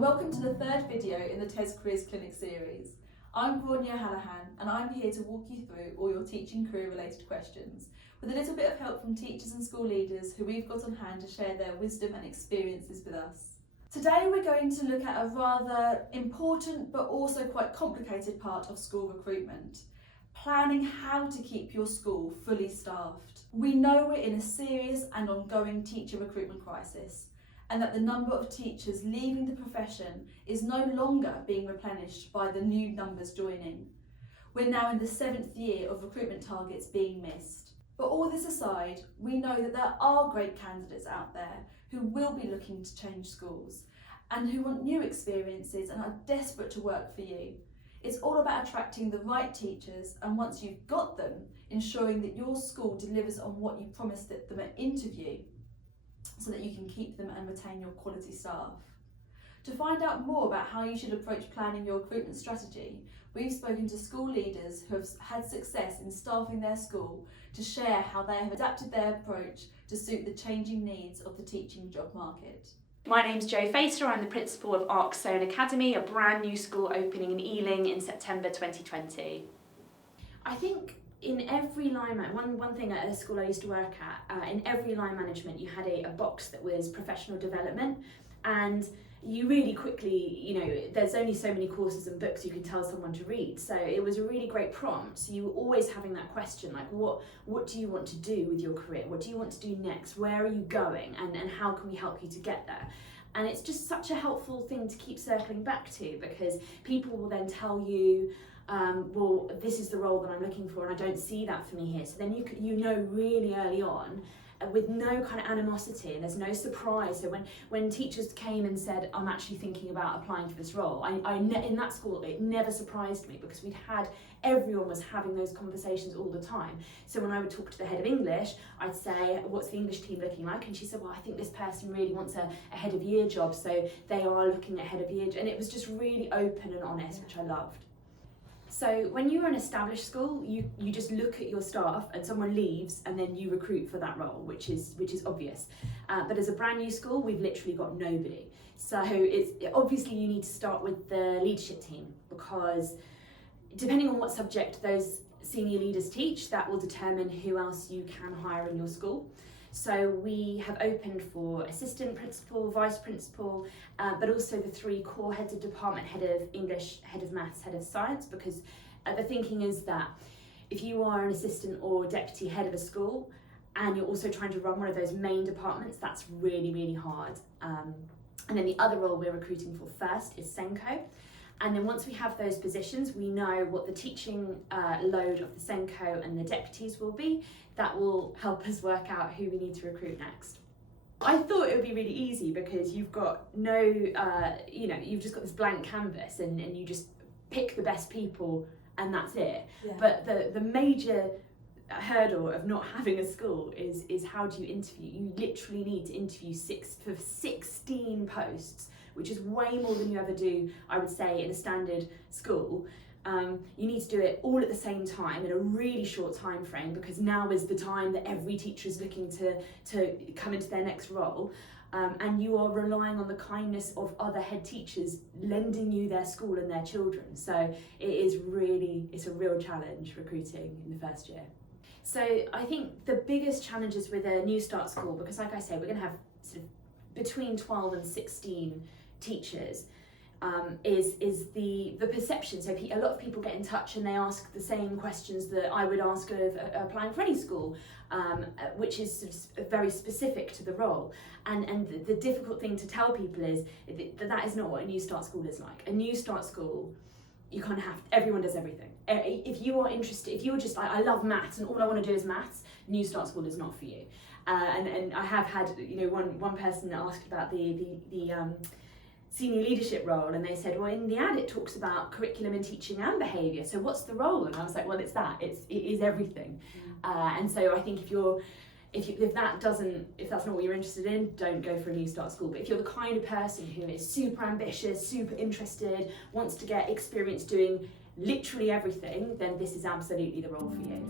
and welcome to the third video in the TES Careers Clinic series. I'm Grania Hallahan and I'm here to walk you through all your teaching career related questions with a little bit of help from teachers and school leaders who we've got on hand to share their wisdom and experiences with us. Today we're going to look at a rather important but also quite complicated part of school recruitment. Planning how to keep your school fully staffed. We know we're in a serious and ongoing teacher recruitment crisis, and that the number of teachers leaving the profession is no longer being replenished by the new numbers joining. We're now in the 7th year of recruitment targets being missed. But all this aside, we know that there are great candidates out there who will be looking to change schools and who want new experiences and are desperate to work for you. It's all about attracting the right teachers, and once you've got them, ensuring that your school delivers on what you promised them at interview, so that you can keep them and retain your quality staff. To find out more about how you should approach planning your recruitment strategy, we've spoken to school leaders who have had success in staffing their school to share how they have adapted their approach to suit the changing needs of the teaching job market. My name's Jo Facer. I'm the principal of Ark Sloane Academy, a brand new school opening in Ealing in September 2020. I think in every line one thing at a school I used to work at, in every line management you had a box that was professional development, and you really quickly, there's only so many courses and books you can tell someone to read, so it was a really great prompt. So you were always having that question, like what do you want to do with your career? What do you want to do next? Where are you going? And how can we help you to get there? And it's just such a helpful thing to keep circling back to, because people will then tell you, well, this is the role that I'm looking for and I don't see that for me here. So then you know really early on, with no kind of animosity, and there's no surprise. So when teachers came and said, I'm actually thinking about applying for this role, in that school it never surprised me, because everyone was having those conversations all the time. So when I would talk to the head of English, I'd say, what's the English team looking like? And she said, well, I think this person really wants a head of year job, so they are looking at head of year. And it was just really open and honest, which I loved. So when you're an established school, you just look at your staff and someone leaves and then you recruit for that role, which is obvious. But as a brand new school, we've literally got nobody. So obviously you need to start with the leadership team, because depending on what subject those senior leaders teach, that will determine who else you can hire in your school. So we have opened for assistant principal, vice principal, but also the 3 core heads of department, head of English, head of maths, head of science, because the thinking is that if you are an assistant or deputy head of a school and you're also trying to run one of those main departments, that's really, really hard. And then the other role we're recruiting for first is Senko. And then once we have those positions, we know what the teaching load of the Senko and the deputies will be. That will help us work out who we need to recruit next. I thought it would be really easy, because you've got you've just got this blank canvas and you just pick the best people and that's it. Yeah. But the major hurdle of not having a school is how do you interview? You literally need to interview for 16 posts, which is way more than you ever do, I would say, in a standard school. You need to do it all at the same time in a really short time frame, because now is the time that every teacher is looking to come into their next role, and you are relying on the kindness of other head teachers lending you their school and their children. So it's a real challenge recruiting in the first year. So I think the biggest challenges with a new start school, because like I say, we're going to have sort of between 12 and 16 teachers, is the perception. So a lot of people get in touch and they ask the same questions that I would ask of applying for any school, which is sort of very specific to the role. And the difficult thing to tell people is that is not what a new start school is like. A new start school, you kind of everyone does everything. If you are interested, if you're just like, I love maths and all I want to do is maths, new start school is not for you. And I have had one person asked about the senior leadership role, and they said, well, in the ad it talks about curriculum and teaching and behaviour, so what's the role? And I was like, well, it is everything. And so I think if that's not what you're interested in, don't go for a new start school. But if you're the kind of person who is super ambitious, super interested, wants to get experience doing literally everything, then this is absolutely the role for you.